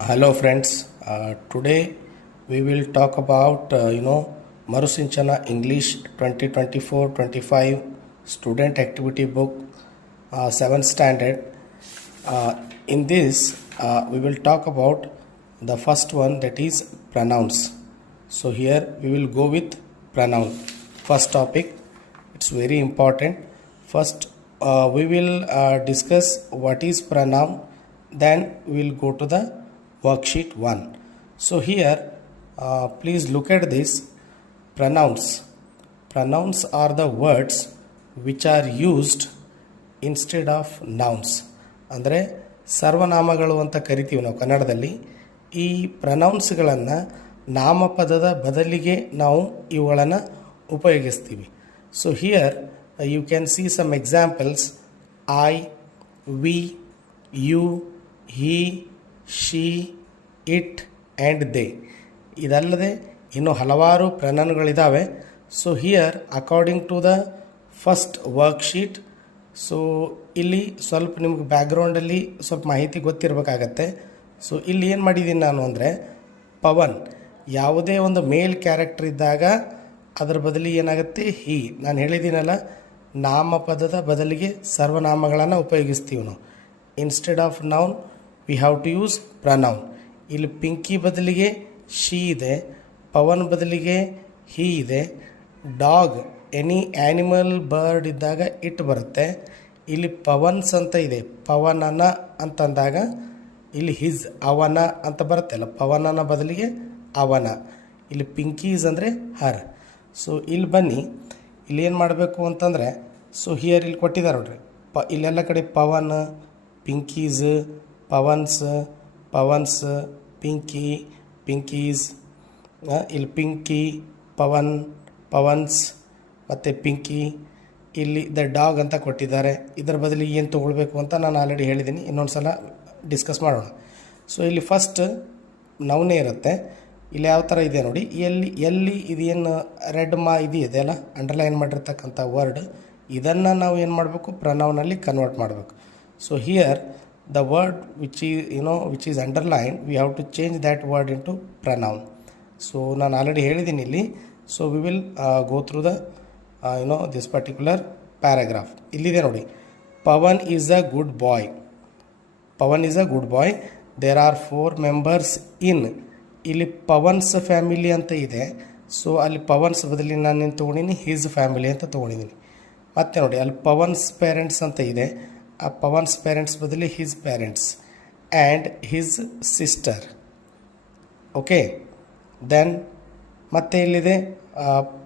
Hello friends, today we will talk about Marusinchana English 2024-25 student activity book 7th standard. In this we will talk about the first one, that is pronouns. So here we will go with pronoun. First topic, it's very important. First we will discuss what is pronoun, then we will go to the worksheet 1. So here please look at this. Pronouns. Pronouns are the words which are used instead of nouns. ಅಂದರೆ ಸರ್ವನಾಮಗಳು ಅಂತ ಕರಿತೀವಿ ನಾವು ಕನ್ನಡದಲ್ಲಿ. ಈ ಪ್ರನೌನ್ಸ್ಗಳನ್ನು ನಾಮಪದದ ಬದಲಿಗೆ ನಾವು ಇವುಗಳನ್ನು ಉಪಯೋಗಿಸ್ತೀವಿ. So here you can see some examples: I, we, you, he, she, it and they. ಇದಲ್ಲದೆ ಇನ್ನೂ ಹಲವಾರು ಪ್ರನೌನ್ಗಳಿದ್ದಾವೆ. So here according to the first worksheet, so ಇಲ್ಲಿ ಸ್ವಲ್ಪ ನಿಮ್ಗೆ ಬ್ಯಾಕ್ಗ್ರೌಂಡಲ್ಲಿ ಸ್ವಲ್ಪ ಮಾಹಿತಿ ಗೊತ್ತಿರಬೇಕಾಗತ್ತೆ. ಸೊ ಇಲ್ಲಿ ಏನು ಮಾಡಿದ್ದೀನಿ ನಾನು ಅಂದರೆ, ಪವನ್ ಯಾವುದೇ ಒಂದು ಮೇಲ್ ಕ್ಯಾರೆಕ್ಟರ್ ಇದ್ದಾಗ ಅದರ ಬದಲಿ ಏನಾಗುತ್ತೆ, ಹಿ. ನಾನು ಹೇಳಿದ್ದೀನಲ್ಲ, ನಾಮಪದದ ಬದಲಿಗೆ ಸರ್ವನಾಮಗಳನ್ನು ಉಪಯೋಗಿಸ್ತೀವಿ ನಾವು. Instead of noun we have to use pronoun. ಇಲ್ಲಿ ಪಿಂಕಿ ಬದಲಿಗೆ ಶಿ ಇದೆ, ಪವನ್ ಬದಲಿಗೆ ಹಿ ಇದೆ. ಡಾಗ್, ಎನಿ ಆ್ಯನಿಮಲ್ ಬರ್ಡ್ ಇದ್ದಾಗ ಇಟ್ ಬರುತ್ತೆ. ಇಲ್ಲಿ ಪವನ್ಸ್ ಅಂತ ಇದೆ, ಪವನನ ಅಂತಂದಾಗ ಇಲ್ಲಿ ಹಿಸ್, ಅವನ ಅಂತ ಬರುತ್ತಲ್ಲ, ಪವನನ ಬದಲಿಗೆ ಅವನ. ಇಲ್ಲಿ ಪಿಂಕೀಸ್ ಅಂದರೆ ಹರ್. ಸೊ ಇಲ್ಲಿ ಬನ್ನಿ, ಇಲ್ಲಿ ಏನು ಮಾಡಬೇಕು ಅಂತಂದರೆ, ಸೊ ಹಿಯರ್ ಇಲ್ಲಿ ಕೊಟ್ಟಿದ್ದಾರೆ ನೋಡ್ರಿ, ಇಲ್ಲೆಲ್ಲ ಕಡೆ ಪವನ್, ಪಿಂಕೀಸ್, ಪವನ್ಸ್, ಪವನ್ಸ್, ಪಿಂಕಿ, ಪಿಂಕೀಸ್. ಇಲ್ಲಿ ಪಿಂಕಿ, ಪವನ್, ಪವನ್ಸ್ ಮತ್ತು ಪಿಂಕಿ. ಇಲ್ಲಿ ದ ಡಾಗ್ ಅಂತ ಕೊಟ್ಟಿದ್ದಾರೆ. ಇದರ ಬದಲಿಗೆ ಏನು ತೊಗೊಳ್ಬೇಕು ಅಂತ ನಾನು ಆಲ್ರೆಡಿ ಹೇಳಿದ್ದೀನಿ, ಇನ್ನೊಂದು ಸಲ ಡಿಸ್ಕಸ್ ಮಾಡೋಣ. ಸೊ ಇಲ್ಲಿ ಫಸ್ಟ್ ನೌನೇ ಇರುತ್ತೆ. ಇಲ್ಲಿ ಯಾವ ಥರ ಇದೆ ನೋಡಿ, ಎಲ್ಲಿ ಇದೇನು ರೆಡ್ ಇದೆಯಲ್ಲ, ಅಂಡರ್ಲೈನ್ ಮಾಡಿರ್ತಕ್ಕಂಥ ವರ್ಡ್, ಇದನ್ನು ನಾವು ಏನು ಮಾಡಬೇಕು, ಪ್ರನೌನಲ್ಲಿ ಕನ್ವರ್ಟ್ ಮಾಡಬೇಕು. So here the word which is underline, we have to change that word into pronoun. So ನಾನು ಆಲ್ರೆಡಿ ಹೇಳಿದ್ದೀನಿ ಇಲ್ಲಿ. So we will go through the this particular paragraph. ಇಲ್ಲಿದೆ ನೋಡಿ, Pavan is a good boy. Pavan is a good boy. There are 4 members in. ಇಲ್ಲಿ Pavan's family ಅಂತ ಇದೆ. So ಅಲ್ಲಿ ಪವನ್ಸ್ ಬದಲಿ ನಾನೇನು ತೊಗೊಂಡಿನಿ, ಹಿಸ್ ಫ್ಯಾಮಿಲಿ ಅಂತ ತೊಗೊಂಡಿದ್ದೀನಿ. ಮತ್ತೆ ನೋಡಿ, ಅಲ್ಲಿ ಪವನ್ಸ್ ಪೇರೆಂಟ್ಸ್ ಅಂತ ಇದೆ. ಆ ಪವನ್ಸ್ ಪೇರೆಂಟ್ಸ್ ಬದಲಿ his parents and his sister. Okay, then ಮತ್ತೆ ಇಲ್ಲಿದೆ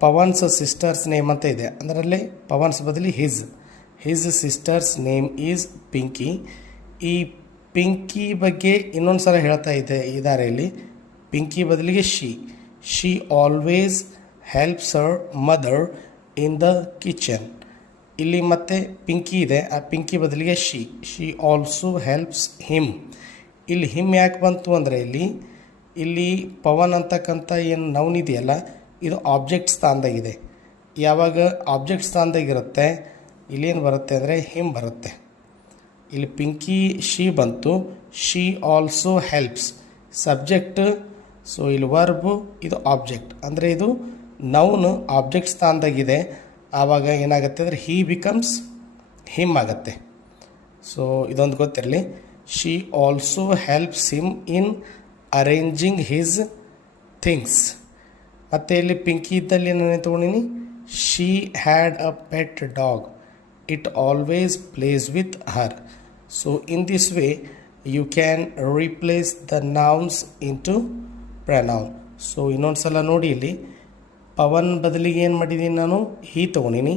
ಪವನ್ಸ್ ಸಿಸ್ಟರ್ಸ್ ನೇಮ್ ಅಂತ ಇದೆ. ಅದರಲ್ಲಿ ಪವನ್ಸ್ ಬದಲಿ his sister's name is Pinky. ಈ ಪಿಂಕಿ ಬಗ್ಗೆ ಇನ್ನೊಂದು ಸಲ ಹೇಳ್ತಾ ಇದ್ದಾರೆ ಇಲ್ಲಿ. ಪಿಂಕಿ ಬದಲಿಗೆ she always helps her mother in the kitchen. ಇಲ್ಲಿ ಮತ್ತೆ ಪಿಂಕಿ ಇದೆ, ಆ ಪಿಂಕಿ ಬದಲಿಗೆ ಶಿ ಆಲ್ಸೋ ಹೆಲ್ಪ್ಸ್ ಹಿಮ್. ಇಲ್ಲಿ ಹಿಮ್ ಯಾಕೆ ಬಂತು ಅಂದರೆ, ಇಲ್ಲಿ ಪವನ್ ಅಂತಕ್ಕಂಥ ಏನು ನೌನ್ ಇದೆಯಲ್ಲ, ಇದು ಆಬ್ಜೆಕ್ಟ್ ಸ್ಥಾನದಾಗಿದೆ. ಯಾವಾಗ ಆಬ್ಜೆಕ್ಟ್ ಸ್ಥಾನದಾಗಿರುತ್ತೆ, ಇಲ್ಲೇನು ಬರುತ್ತೆ ಅಂದರೆ ಹಿಮ್ ಬರುತ್ತೆ. ಇಲ್ಲಿ ಪಿಂಕಿ ಶಿ ಬಂತು, she also helps subject. So ಇಲ್ಲಿ ವರ್ಬು, ಇದು ಆಬ್ಜೆಕ್ಟ್. ಅಂದರೆ ಇದು ನೌನು ಆಬ್ಜೆಕ್ಟ್ ಸ್ಥಾನದಾಗಿದೆ. ಆವಾಗ ಏನಾಗುತ್ತೆ ಅಂದರೆ ಹಿ ಬಿಕಮ್ಸ್ ಹಿಮ್ ಆಗುತ್ತೆ. ಸೊ ಇದೊಂದು ಗೊತ್ತಿರಲಿ, she also helps him in arranging his things. ಮತ್ತು ಇಲ್ಲಿ ಪಿಂಕಿ ಇದ್ದಲ್ಲಿ ನಾನು ತೊಗೊಂಡಿನಿ, she had a pet dog, it always plays with her. So in this way you can replace the nouns into pronoun. So ಇನ್ನೊಂದು ಸಲ ನೋಡಿ, ಇಲ್ಲಿ ಪವನ್ ಬದಲಿಗೆ ಏನು ಮಾಡಿದ್ದೀನಿ ನಾನು, ಹಿ ತೊಗೊಂಡಿನಿ.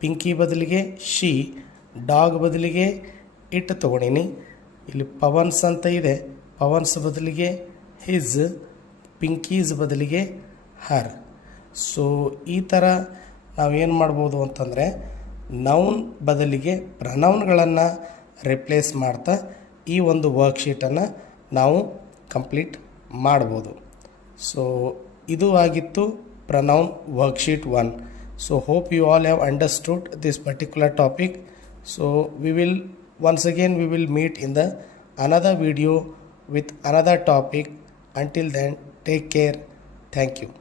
ಪಿಂಕಿ ಬದಲಿಗೆ ಶಿ, ಡಾಗ್ ಬದಲಿಗೆ ಇಟ್ ತೊಗೊಂಡಿನಿ. ಇಲ್ಲಿ ಪವನ್ಸ್ ಅಂತ ಇದೆ, ಪವನ್ಸ್ ಬದಲಿಗೆ ಹಿಸ್, ಪಿಂಕೀಸ್ ಬದಲಿಗೆ ಹರ್. ಸೊ ಈ ಥರ ನಾವೇನು ಮಾಡ್ಬೋದು ಅಂತಂದರೆ, ನೌನ್ ಬದಲಿಗೆ ಪ್ರನೌನ್ಗಳನ್ನು ರಿಪ್ಲೇಸ್ ಮಾಡ್ತಾ ಈ ಒಂದು ವರ್ಕ್ಶೀಟನ್ನು ನಾವು ಕಂಪ್ಲೀಟ್ ಮಾಡ್ಬೋದು. ಸೊ ಇದು ಆಗಿತ್ತು pronoun worksheet 1. So hope you all have understood this particular topic. So we will once again meet in the another video with another topic. Until then, take care. Thank you.